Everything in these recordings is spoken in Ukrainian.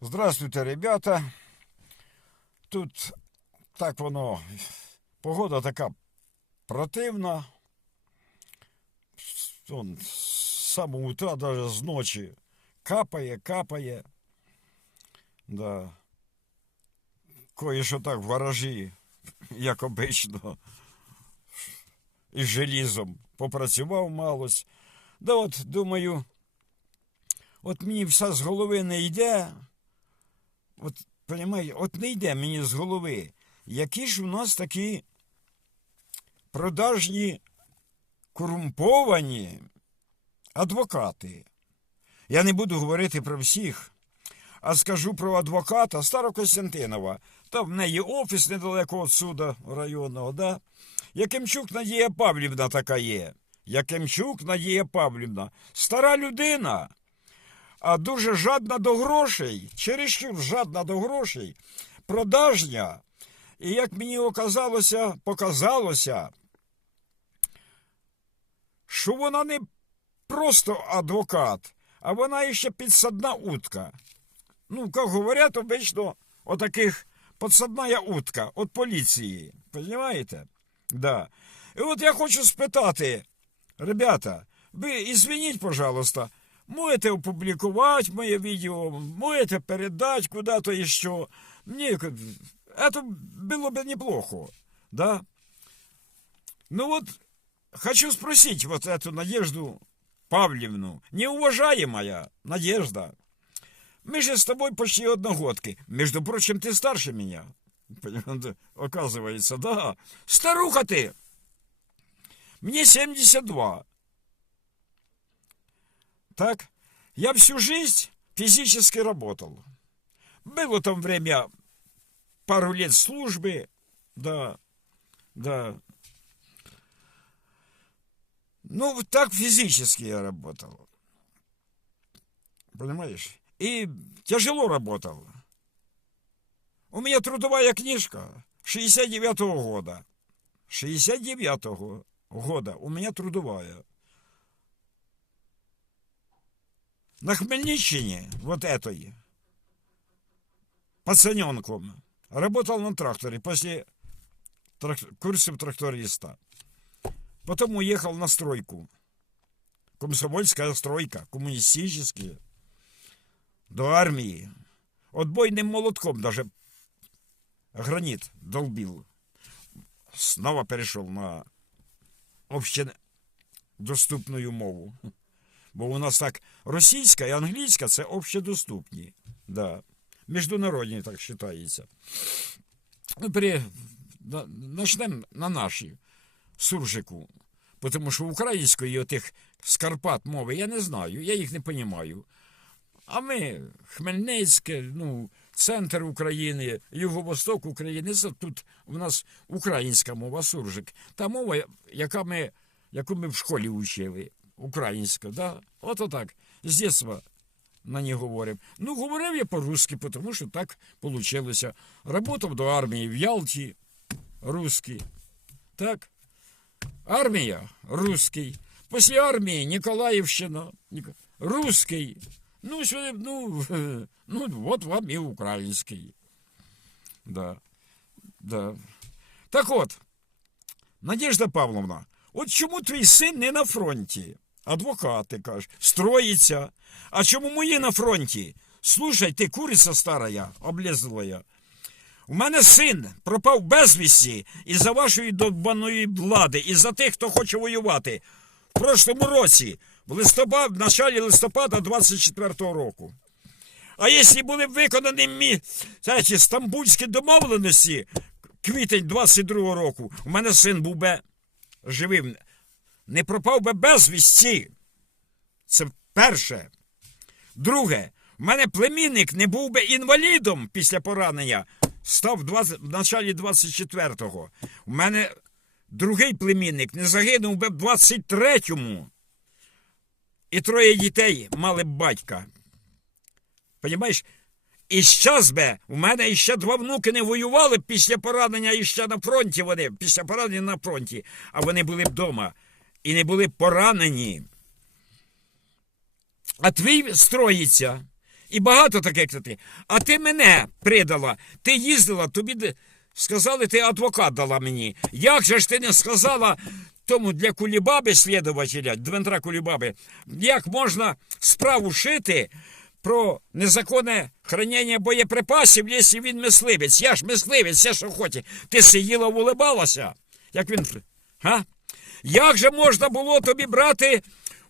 Здравствуйте, ребята. Тут так воно. Погода така противна. Он, з самого утра, навіть з ночі, капає, капає. Да. Кое-що так в гаражі, як обично, із желізом попрацював малось. Да от думаю, от мені все з голови не йде. От, понімаєте, от не йде мені з голови. Які ж у нас такі продажні корумповані адвокати. Я не буду говорити про всіх, а скажу про адвоката Старокостянтинова. Там в неї офіс недалеко відсюди, районного, да? Якимчук Надія Павлівна така є. Якимчук Надія Павлівна. Стара людина, а дуже жадна до грошей, чересчур жадна до грошей, продажня. І як мені оказалося, показалося, що вона не просто адвокат, а вона ще підсадна утка. Ну, як говорять обично, отаких підсадна утка від поліції. Понимаєте? Да. І от я хочу спитати, ребята, ви извините, пожалуйста, можете опубликовать моє відео, можете передать куда-то еще. Мне это было бы неплохо, да? Ну вот, хочу спросить вот эту Надежду Павлівну, неуважаемая Надежда, мы же с тобой почти одногодки. Между прочим, ты старше меня. Понимаете? Оказывается, да. Старуха ты. Мне 72. Так? Я всю жизнь физически работал. Было там время пару лет службы. Да. Да. Ну, так физически я работал. Понимаешь? И тяжело работал. У меня трудовая книжка 69-го года. 69-го года у меня трудовая. На Хмельниччине, вот этой, пацаненком, работал на тракторе после трак- курсов тракториста. Потом уехал на стройку. Комсомольская стройка, коммунистические. До армии. Отбойным молотком даже гранит долбил. Снова перешел на общедоступную мову. Бо у нас так російська і англійська це общедоступні. Да. Міжнародні так вважається. Ну, при... Начнемо на нашій суржику. Тому що української отих скарпат мови я не знаю, я їх не розумію. А ми, Хмельницьке, ну, центр України, Юго-Восток України, це тут у нас українська мова суржик. Та мова, яка ми, яку ми в школі вчили. Українська, да? От отак. З дитинства на ній говоримо. Ну, говорив я по-русски, тому що так вийшло. Работав до армії в Ялті, русський. Так? Армія русський. Після армії Ніколаївщина, Ніко- русський. Ну, що, ну, ну, от вам і український. Да. Да. Так от, Надежда Павловна, от чому твій син не на фронті? Адвокат, ти кажеш, строїться. А чому мої на фронті? Слушай, ти куриця стара, облезла. У мене син пропав безвісті із-за вашої довбаної влади, із-за тих, хто хоче воювати. В прошлому році, в листопад, в началі листопада 24-го року. А якщо були виконані мі, ці стамбульські домовленості, квітень 22-го року, у мене син був би живим, не пропав би безвісті. Це перше. Друге, в мене племінник не був би інвалідом після поранення, став 20, в началі 24-го. У мене другий племінник не загинув би в 23-му. І троє дітей мали б батька. Понімаєш? І щас би, у мене ще два внуки не воювали після поранення і ще на фронті вони, після поранення на фронті, а вони були б вдома і не були поранені. А твій строїться. І багато таких ти. А ти мене придала, ти їздила, тобі сказали, ти адвокат дала мені. Як же ж ти не сказала тому для Кулібаби, слідувателя, Дмитра Кулібаби, як можна справу шити про незаконне хранення боєприпасів, якщо він мисливець? Я ж мисливець, я що хоче. Ти сиділа, улибалася? Як він. Га? Як же можна було тобі брати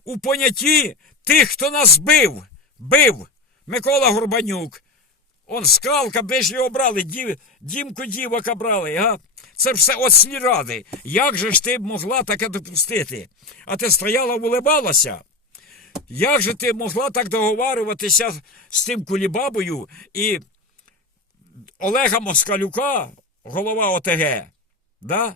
у понятті тих, хто нас бив? Бив Микола Горбанюк. Он скалка, де ж його брали, Дів, дімку дівока брали, га? Це все ослі ради. Як же ж ти могла таке допустити? А ти стояла, улибалася? Як же ти могла так договарюватися з тим кулібабою і Олега Москалюка, голова ОТГ? Да?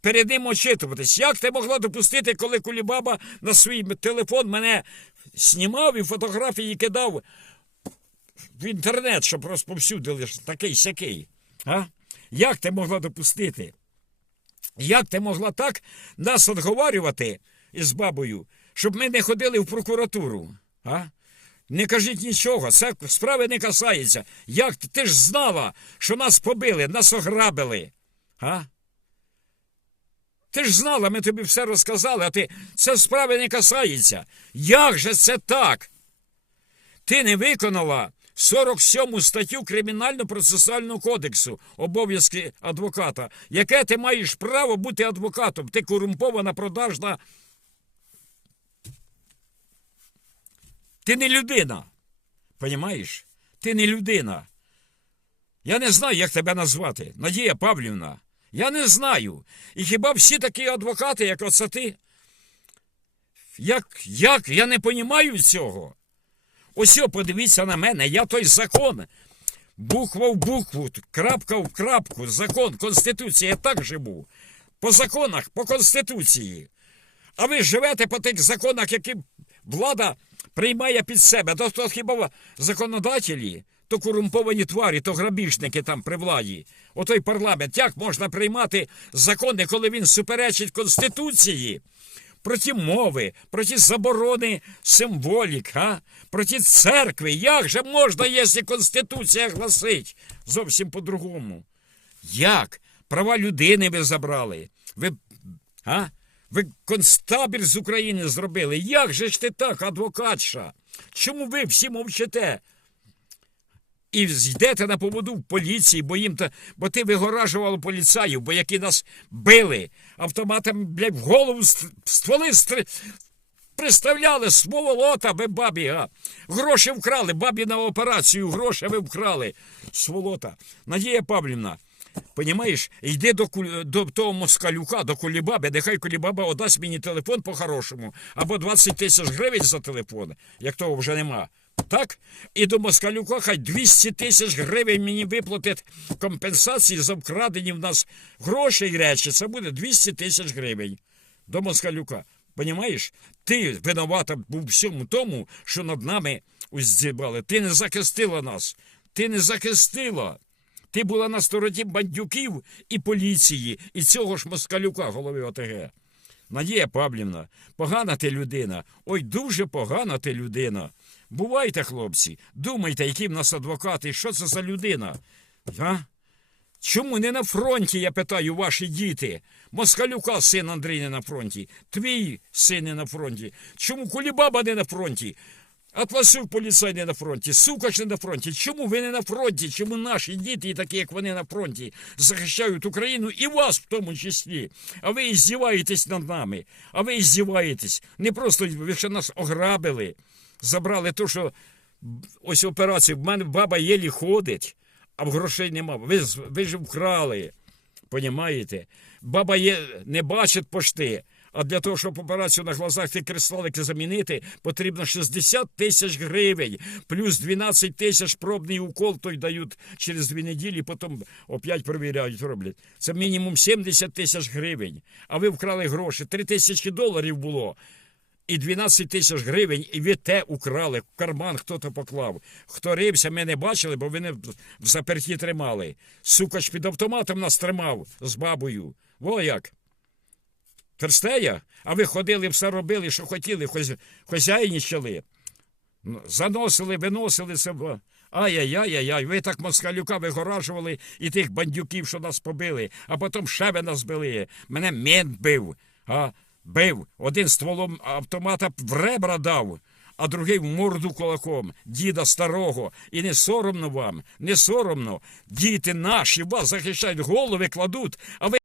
Перед ним очитуватись. Як ти могла допустити, коли Кулібаба на свій телефон мене знімав і фотографії кидав в інтернет, щоб розповсюдили такий сякий? А? Як ти могла допустити? Як ти могла так нас отговарювати із бабою, щоб ми не ходили в прокуратуру? А? Не кажіть нічого, це справи не касається. Як ти ж знала, що нас побили, нас ограбили? А? Ти ж знала, ми тобі все розказали, а ти це справи не касається. Як же це так? Ти не виконала 47 статтю Кримінально-процесуального кодексу обов'язки адвоката. Яке ти маєш право бути адвокатом? Ти корумпована, продажна. Ти не людина. Понімаєш? Ти не людина. Я не знаю, як тебе назвати. Надія Павлівна. Я не знаю. І хіба всі такі адвокати, як оце ти? Як, як? Я не понімаю цього. Ось подивіться на мене, я той закон. Буква в букву, крапка в крапку, закон, Конституція, я так живу. По законах, по Конституції. А ви живете по тих законах, які влада приймає під себе. То, то хіба законодателі, то корумповані тварі, то грабіжники там при владі. Отой парламент, як можна приймати закони, коли він суперечить Конституції? Проти мови, проти заборони символік, а? проти церкви. Як же можна, якщо Конституція гласить? Зовсім по-другому. Як? Права людини ви забрали. Ви, а? ви констабель з України зробили. Як же ж ти так, адвокатша? Чому ви всі мовчите? І йдете на поводу в поліції, бо їм та, бо ти вигоражувала поліцаїв, бо які нас били автоматом, блядь, в голову ст- стволи стри... приставляли сволота, ви бабі, а. Гроші вкрали, бабі на операцію, гроші ви вкрали. Сволота. Надія Павлівна, Понімаєш, йди до, до того москалюка, до Кулібаби, нехай Кулібаба отдасть мені телефон по-хорошому, або 20 тисяч гривень за телефон, як того вже нема. Так? І до москалюка хай 200 тисяч гривень мені виплатить компенсації за вкрадені в нас гроші і речі. Це буде 200 тисяч гривень до москалюка. Понімаєш? Ти винувата у всьому тому, що над нами уздібали. Ти не захистила нас. Ти не захистила. Ти була на стороні бандюків і поліції, і цього ж москалюка, голови ОТГ. Надія Павлівна, погана ти людина. Ой, дуже погана ти людина. Бувайте, хлопці, думайте, які в нас адвокати, що це за людина. А? Чому не на фронті, я питаю, ваші діти? Москалюка син Андрій не на фронті, твій син не на фронті. Чому Кулібаба не на фронті? Атласюк поліцай не на фронті, Сукач не на фронті. Чому ви не на фронті? Чому наші діти, такі як вони на фронті, захищають Україну і вас в тому числі? А ви іздіваєтесь над нами, а ви іздіваєтесь. Не просто ви ще нас ограбили, забрали то, що ось операція, в мене баба єлі ходить, а в грошей нема. Ви, ви ж вкрали. Понімаєте? Баба є, не бачить пошти. А для того, щоб операцію на глазах ті кристалики замінити, потрібно 60 тисяч гривень, плюс 12 тисяч пробний укол, той дають через дві неділі, потім опять перевіряють, роблять. Це мінімум 70 тисяч гривень. А ви вкрали гроші. 3 тисячі доларів було. І 12 тисяч гривень, і ви те украли, в карман хто-то поклав. Хто рився, ми не бачили, бо ви не в заперті тримали. Сукач під автоматом нас тримав з бабою. Во як. Терстея? А ви ходили, все робили, що хотіли, хоз... хозяйнічали. Ну, Заносили, виносили себе. Ай-яй-яй-яй, ви так москалюка вигоражували і тих бандюків, що нас побили, а потім ще ви нас били. Мене мент бив, а бив. Один стволом автомата в ребра дав, а другий в морду кулаком, діда старого. І не соромно вам, не соромно. Діти наші вас захищають, голови кладуть, а ви.